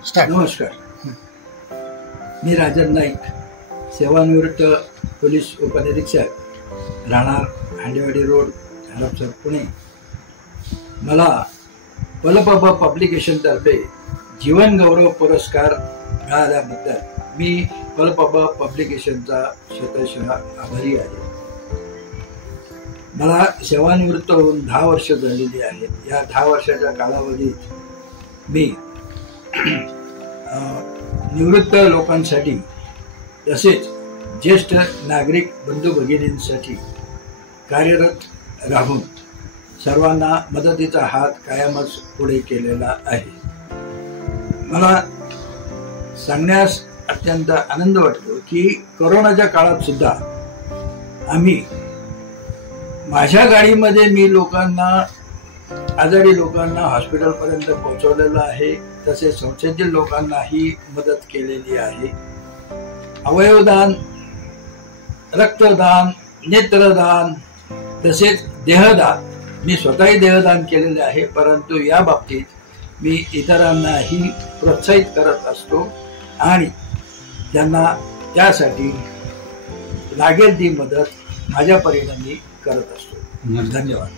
नमस्कार, मी राजन नाईक, सेवानिवृत्त पोलीस उपनिरीक्षक, राहणार हांडेवाडी रोड, हडपसर, पुणे. मला पलपब पब्लिकेशनतर्फे जीवन गौरव पुरस्कार मिळाल्याबद्दल मी पलपब पब्लिकेशनचा शतशः आभारी आहे. मला सेवानिवृत्त होऊन 10 वर्ष झालेली आहेत. या 10 वर्षाच्या कालावधीत मी निवृत्त लोकांसाठी तसेच ज्येष्ठ नागरिक बंधू भगिनींसाठी कार्यरत राहून सर्वांना मदतीचा हात कायमच पुढे केलेला आहे. मला सांगण्यास अत्यंत आनंद वाटतो की कोरोनाच्या काळात सुद्धा माझ्या गाडीमध्ये मी आजारी लोकांना हॉस्पिटलपर्यंत पोहोचवलेलं आहे. तसेच संसदेतील लोकांनाही मदत केलेली आहे. अवयवदान, रक्तदान, नेत्रदान तसेच देहदान मी स्वतःही देहदान केलेले आहे. परंतु या बाबतीत मी इतरांनाही प्रोत्साहित करत असतो आणि त्यांना त्यासाठी लागेल ती मदत माझ्या परीने मी करत असतो. धन्यवाद.